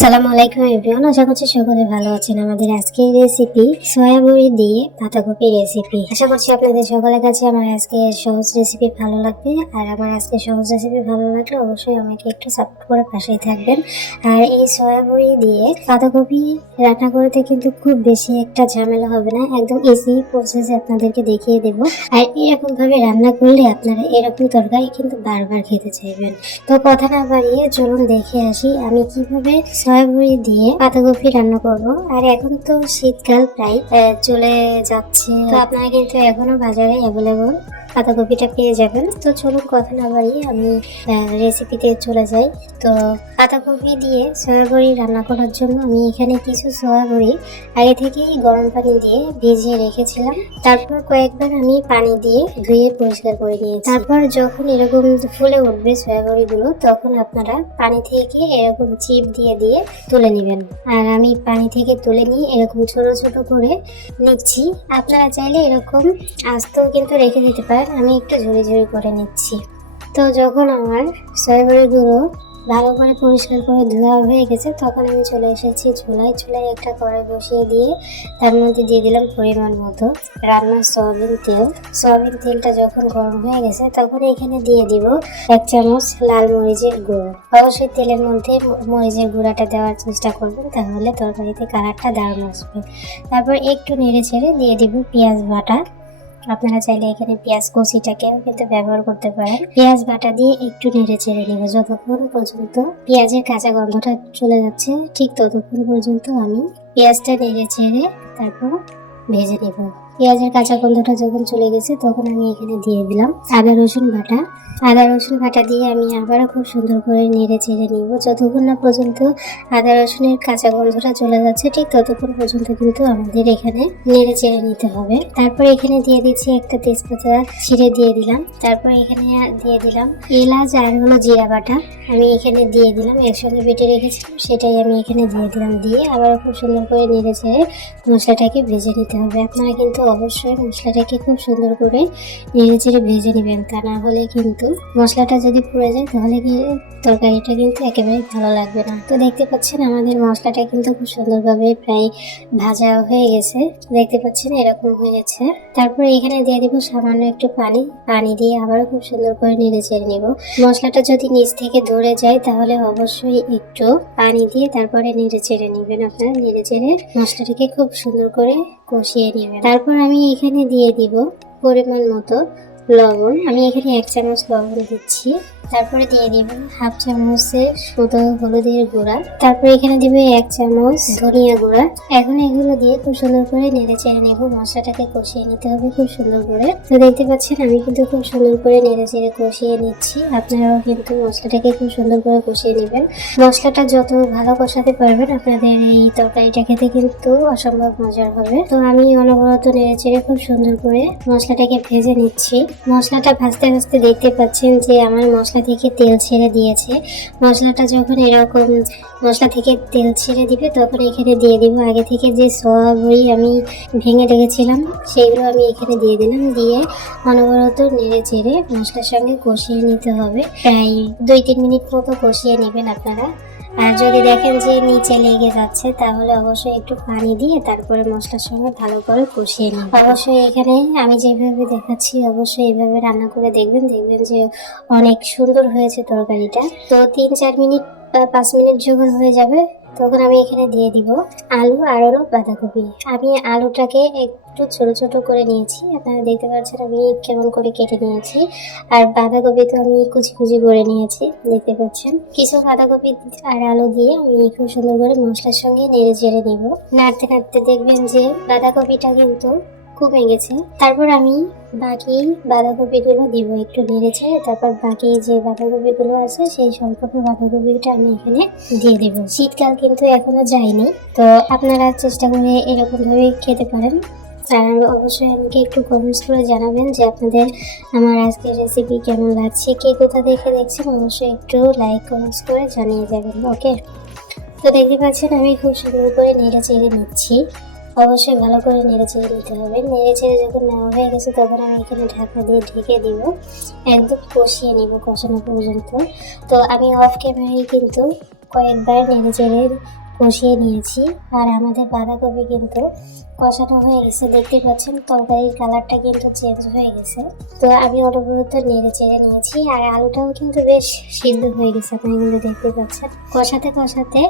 আসসালামু আলাইকুম এভরিওয়ান, আশা করছি সকলে ভালো আছেন। আমাদের আজকের রেসিপি সয়াবড়ি দিয়ে পাতাকপি রেসিপি। আশা করছি আপনাদের সকলের কাছে আমার আজকে সহজ রেসিপি ভালো লাগবে। আর আমার আজকে সহজ রেসিপি ভালো লাগলে অবশ্যই আমাকে একটু সাপোর্ট করে পাশেই থাকবেন। আর এই সয়াবড়ি দিয়ে পাতাকপি রান্না করতে কিন্তু খুব বেশি একটা ঝামেলা হবে না, একদম ইজি প্রসেসে আপনাদেরকে দেখিয়ে দেব। আর এরকম ভাবে রান্না করলে আপনারা এরকম তরকারি কিন্তু বারবার খেতে চাইবেন। তো কথা না বাড়িয়ে চলুন দেখে আসি আমি কিভাবে সয়াবড়ি দিয়ে পাতাকপি রান্না করব। আর এখন তো শীতকাল প্রায় চলে যাচ্ছে, তো আপনারা কিন্তু এখনো বাজারে অ্যাভেলেবল পাতাকপিটা পেয়ে যাবেন। তো চলুন কথা না বাড়িয়ে আমি রেসিপিতে চলে যাই। তো পাতাকপি দিয়ে সয়াবড়ি রান্না করার জন্য আমি এখানে কিছু সয়াবড়ি আগে থেকেই গরম পানি দিয়ে ভিজিয়ে রেখেছিলাম। তারপর কয়েকবার আমি পানি দিয়ে ধুয়ে পরিষ্কার করে নিয়েছি। তারপর যখন এরকম ফুলে উঠবে সয়াবড়িগুলো, তখন আপনারা পানি থেকে এরকম চিপ দিয়ে দিয়ে তুলে নেবেন। আর আমি পানি থেকে তুলে নিয়ে এরকম ছোট ছোট করে নিচ্ছি। আপনারা চাইলে এরকম আস্তেও কিন্তু রেখে দিতে পারেন, আমি একটু ঝুড়ি ঝুড়ি করে নিচ্ছি। তো যখন আমার সয়াবড়িগুলো ভালো করে পরিষ্কার করে ধোয়া হয়ে গেছে, তখন আমি চলে এসেছি চুলায় একটা কড়াই বসিয়ে দিয়ে তার মধ্যে দিয়ে দিলাম পরিমাণ মতো রান্নার সয়াবিন তেলটা যখন গরম হয়ে গেছে, তখন এখানে দিয়ে দিব 1 চামচ লাল মরিচের গুঁড়ো। অবশ্যই তেলের মধ্যে মরিচের গুঁড়াটা দেওয়ার চেষ্টা করবেন, তাহলে তরকারিতে কালারটা দারুণ আসবে। তারপর একটু নেড়ে ছেড়ে দিয়ে দিব পেঁয়াজ বাটা। আপনারা চাইলে এখানে পেঁয়াজ কচিটাকেও কিন্তু ব্যবহার করতে পারেন। পেঁয়াজ বাটা দিয়ে একটু নেড়ে চেড়ে নেব যতক্ষণ পর্যন্ত পেঁয়াজের কাঁচা গন্ধটা চলে যাচ্ছে, ঠিক ততক্ষণ পর্যন্ত আমি পেঁয়াজটা নেড়ে চেড়ে তারপর ভেজে নেব। পেঁয়াজের কাঁচা গন্ধটা যখন চলে গেছে, তখন আমি এখানে দিয়ে দিলাম আদা রসুন বাটা দিয়ে আমি আবারও খুব সুন্দর করে নেড়ে চেড়ে নিব যতক্ষণ না পর্যন্ত আদা রসুনের কাঁচা গন্ধটা চলে যাচ্ছে, ঠিক ততক্ষণ পর্যন্ত কিন্তু আমাদের এখানে নেড়ে চেড়ে নিতে হবে। তারপর এখানে দিয়ে দিচ্ছি একটা তেজপাতা ছিঁড়ে দিয়ে দিলাম। তারপর এখানে দিয়ে দিলাম এলাচ আর হলো জিরা বাটা, আমি এখানে দিয়ে দিলাম, একসঙ্গে বেটে রেখেছিলাম সেটাই আমি এখানে দিয়ে দিলাম। দিয়ে আবারও খুব সুন্দর করে নেড়ে চেড়ে মশলাটাকে ভেজে নিতে হবে। আপনারা কিন্তু অবশ্যই মশলাটাকে খুব সুন্দর করে নেড়ে চেড়ে ভেজে নেবেন, তা না হলে কিন্তু মশলাটা যদি পুড়ে যায় তাহলে কি তরকারিটা কিন্তু একেবারে ভালো লাগবে না। তো দেখতে পাচ্ছেন আমাদের মশলাটা কিন্তু খুব সুন্দরভাবে প্রায় ভাজা হয়ে গেছে, দেখতে পাচ্ছেন এরকম হয়ে গেছে। তারপর এখানে দিয়ে দিব সামান্য একটু পানি দিয়ে আবারও খুব সুন্দর করে নেড়ে চেড়ে নেব। মশলাটা যদি নিচ থেকে ধরে যায় তাহলে অবশ্যই একটু পানি দিয়ে তারপরে নেড়ে চেড়ে নেবেন। আপনারা নেড়ে চেড়ে মশলাটাকে খুব সুন্দর করে কষিয়ে নেবেন। তারপর আমি এখানে দিয়ে দিব পরিমাণ মতো লবণ, আমি এখানে 1 চামচ লবণ দিচ্ছি। তারপরে দিয়ে দিব হাফ চামচের শুধু হলুদের গুঁড়া। তারপর এখানে দিব 1 চামচ ধনিয়া গুঁড়া। এখন এগুলো দিয়ে খুব সুন্দর করে নেড়ে চেড়ে নেব। মশলাটাকে কষিয়ে নিতে হবে খুব সুন্দর করে। তো দেখতে পাচ্ছেন আমি কিন্তু খুব সুন্দর করে নেড়ে চেড়ে কষিয়ে নিচ্ছি। আপনারাও কিন্তু মশলাটাকে খুব সুন্দর করে কষিয়ে নেবেন। মশলাটা যত ভালো কষাতে পারবেন আপনাদের এই তরকারিটা খেতে কিন্তু অসম্ভব মজার হবে। তো আমি অনবরত নেড়ে চেড়ে খুব সুন্দর করে মশলাটাকে ভেজে নিচ্ছি। মশলাটা ভাজতে ভাজতে দেখতে পাচ্ছেন যে আমার মশলা থেকে তেল ছেড়ে দিয়েছে। মশলাটা যখন এরকম মশলা থেকে তেল ছেড়ে দিবে, তখন এখানে দিয়ে দিব আগে থেকে যে সয়াবড়ি আমি ভেঙে রেখেছিলাম সেইগুলো আমি এখানে দিয়ে দিলাম। দিয়ে অনবরত নেড়ে চেড়ে মশলার সঙ্গে কষিয়ে নিতে হবে। প্রায় 2-3 মিনিট মতো কষিয়ে নেবেন আপনারা। আর যদি দেখেন যে নিচে লেগে যাচ্ছে তাহলে অবশ্যই একটু পানি দিয়ে তারপরে মশলার সঙ্গে ভালো করে কষিয়ে নিন। অবশ্যই এখানে আমি যেভাবে দেখাচ্ছি অবশ্যই এইভাবে রান্না করে দেখবেন যে অনেক সুন্দর হয়েছে তরকারিটা। তো 3-4 মিনিট বা 5 মিনিট যখন হয়ে যাবে, তখন আমি এখানে দিয়ে দিব আলু আর হলো বাঁধাকপি। আমি আলুটাকে একটু ছোট ছোট করে নিয়েছি, আপনারা দেখতে পাচ্ছেন আমি কেমন করে কেটে নিয়েছি। আর বাঁধাকপি তো আমি কুচি কুচি করে নিয়েছি, দেখতে পাচ্ছেন। কিছু বাঁধাকপি আর আলু দিয়ে আমি খুব সুন্দর করে মশলার সঙ্গে নেড়ে চেড়ে নেব। নাড়তে নাড়তে দেখবেন যে বাঁধাকপিটা কিন্তু কমে গেছে। তারপর আমি বাকি বাঁধাকপিগুলো দিব একটু নেড়েছে। তারপর বাকি যে বাঁধাকপিগুলো আছে সেই সম্পূর্ণ বাঁধাকপিটা আমি এখানে দিয়ে দেব। শীতকাল কিন্তু এখনো যায়নি, তো আপনারা চেষ্টা করে এরকম ভাবে খেতে পারেন। আর অবশ্যই আমাকে একটু কমেন্টস করে জানাবেন যে আপনাদের আমার আজকের রেসিপি কেমন লাগছে, কে কোথা থেকে দেখছেন অবশ্যই একটু লাইক কমেন্টস করে জানিয়ে যাবেন। ওকে, তো দেখতে পাচ্ছেন আমি খুব সুন্দর করে নেড়ে চেড়ে নিচ্ছি। অবশ্যই ভালো করে নেড়ে চেড়ে নিতে হবে। নেড়ে চেড়ে যখন নেওয়া হয়ে গেছে তখন আমি এখানে ঢাকা দিয়ে ঢেকে দিব, একদম কষিয়ে নিব কষানো পর্যন্ত। তো আমি অফ ক্যামেরায় কিন্তু কয়েকবার নেড়ে চেড়ে কষিয়ে নিয়েছি। আর আমাদের বাঁধাকপি কিন্তু কষানো হয়ে গেছে, দেখতে পাচ্ছেন তরকারির কালারটা কিন্তু চেঞ্জ হয়ে গেছে। তো আমি অনবরত নেড়ে চেড়ে নিয়েছি, আর আলুটাও কিন্তু বেশ সিদ্ধ হয়ে গেছে, আপনারা কিন্তু দেখতে পাচ্ছেন। কষাতে কষাতে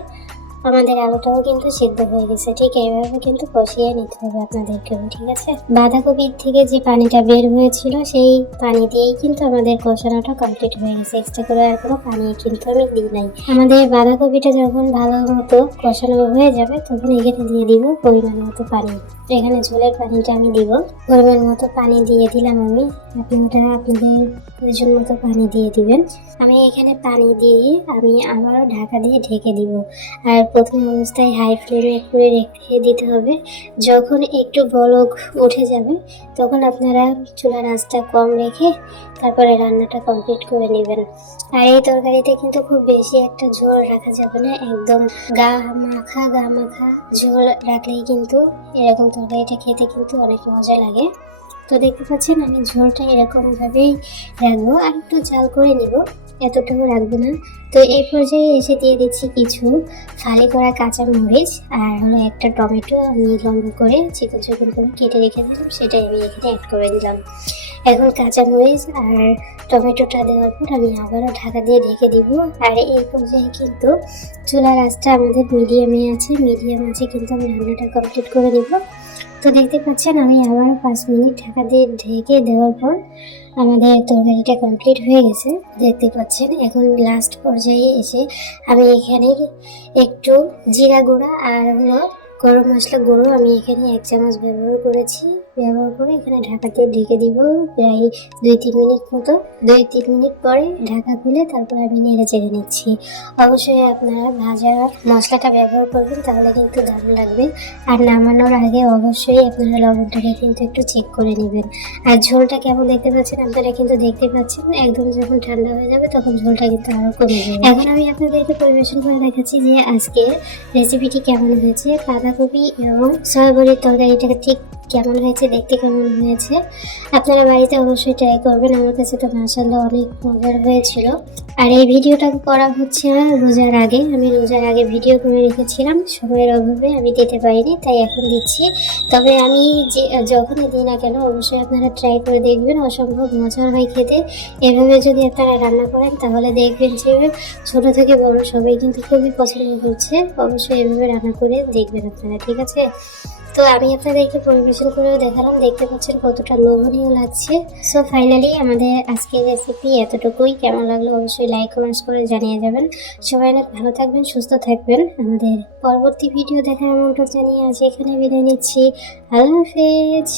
আমাদের আলুটাও কিন্তু সিদ্ধ হয়ে গেছে। ঠিক এইভাবে কিন্তু কষিয়ে নিতে হবে আপনাদেরকেও, ঠিক আছে। বাঁধাকপির থেকে যে পানিটা বের হয়েছিল সেই পানি দিয়েই কিন্তু আমাদের কষানোটা কমপ্লিট হয়ে গেছে, এক্সট্রা করে আর কোনো পানি কিন্তু আমি দিই নাই। আমাদের বাঁধাকপিটা যখন ভালো মতো কষানো হয়ে যাবে তখন এখানে দিয়ে দিব পরিমাণ মতো পানি। এখানে ঝোলের পানিটা আমি দিব, পরিমাণ মতো পানি দিয়ে দিলাম আমি। আপনারা আপনাদের প্রয়োজন মতো পানি দিয়ে দিবেন। আমি এখানে পানি দিয়ে আমি আবারও ঢাকা দিয়ে ঢেকে দিব। আর প্রথম অবস্থায় হাই ফ্লেমে করে রেখে দিতে হবে। যখন একটু বলক উঠে যাবে তখন আপনারা চুলার আঁচটা কম রেখে তারপরে রান্নাটা কমপ্লিট করে নেবেন। আর এই তরকারিতে কিন্তু খুব বেশি একটা ঝোল রাখা যাবে না, একদম গা মাখা ঝোল রাখলেই কিন্তু এরকম তরকারিটা খেতে কিন্তু অনেক মজা লাগে। তো দেখতে পাচ্ছেন আমি ঝোলটা এরকম ভাবেই রাখবো, আর একটু জাল করে নিব, এতটুকু রাখবো না। তো এই পর্যায়ে এসে দিয়ে দিচ্ছি কিছু ফালি করা কাঁচা মরিচ, আর হলো একটা টমেটো আমি লম্বা করে চিকন চিকন করে কেটে রেখে দিলাম, সেটাই আমি এখানে অ্যাড করে দিলাম। এখন কাঁচা মরিচ আর টমেটোটা দেওয়ার পর আমি আবারও ঢাকা দিয়ে ঢেকে দিব। আর এই পর্যায়ে কিন্তু চুলার আঁচটা আমাদের মিডিয়ামে আছে, মিডিয়াম আছে কিন্তু আমি রান্নাটা কমপ্লিট করে নিব। তো দেখতে পাচ্ছেন আমি আবারও 5 মিনিট ঢাকা দিয়ে ঢেকে দেওয়ার পর আমাদের তরকারিটা কমপ্লিট হয়ে গেছে, দেখতে পাচ্ছেন। এখন লাস্ট পর্যায়ে এসে আমি এখানে একটু জিরা গুঁড়া আর হলো গরম মশলা গুঁড়ো আমি এখানে 1 চামচ ব্যবহার করেছি। ব্যবহার করে এখানে ঢাকা দিয়ে ঢেকে দিব প্রায় 2-3 মিনিট মতো। 2-3 মিনিট পরে ঢাকা খুলে তারপর আমি নেড়ে চেড়ে নিচ্ছি। অবশ্যই আপনারা ভাজা মশলাটা ব্যবহার করবেন, তাহলে কিন্তু দারুণ লাগবে। আর নামানোর আগে অবশ্যই আপনারা লবণটাকে কিন্তু একটু চেক করে নেবেন। আর ঝোলটা কেমন দেখতে পাচ্ছেন আপনারা কিন্তু দেখতে পাচ্ছেন, একদম যখন ঠান্ডা হয়ে যাবে তখন ঝোলটা কিন্তু আরো কমে যাবে। এখন আমি আপনাদেরকে পরিবেশন করে দেখাচ্ছি যে আজকে রেসিপিটি কেমন হয়েছে। বাঁধাকপি এবং সয়াবড়ির তরকারিটা ঠিক কেমন হয়েছে, দেখতে কেমন হয়েছে আপনারা বাড়িতে অবশ্যই ট্রাই করবেন। আমার কাছে তো মাশাআল্লাহ অনেক মজার হয়েছিল। আর এই ভিডিওটা করা হচ্ছে রোজার আগে, আমি রোজার আগে ভিডিও করে রেখেছিলাম, সময়ের অভাবে আমি দিতে পারিনি, তাই এখন দিচ্ছি। তবে আমি যে যখনই দিই না কেন অবশ্যই আপনারা ট্রাই করে দেখবেন, অসম্ভব মজার হয় খেতে। এভাবে যদি আপনারা রান্না করেন তাহলে দেখবেন যে ছোট থেকে বড় সবাই কিন্তু খুবই পছন্দ করছে। অবশ্যই এভাবে রান্না করে দেখবেন আপনারা, ঠিক আছে। তো আমি আপনাদেরকে পরিবেশন করেও দেখালাম, দেখতে পাচ্ছেন কতটা লোভনীয় লাগছে। সো ফাইনালি আমাদের আজকের রেসিপি এতটুকুই। কেমন লাগলো অবশ্যই লাইক কমেন্টস করে জানিয়ে যাবেন। সবাই অনেক ভালো থাকবেন, সুস্থ থাকবেন। আমাদের পরবর্তী ভিডিও দেখার আমন্ত্রণ জানিয়ে আজ এখানে বিদায় নিচ্ছি। আল্লাহ হাফেজ।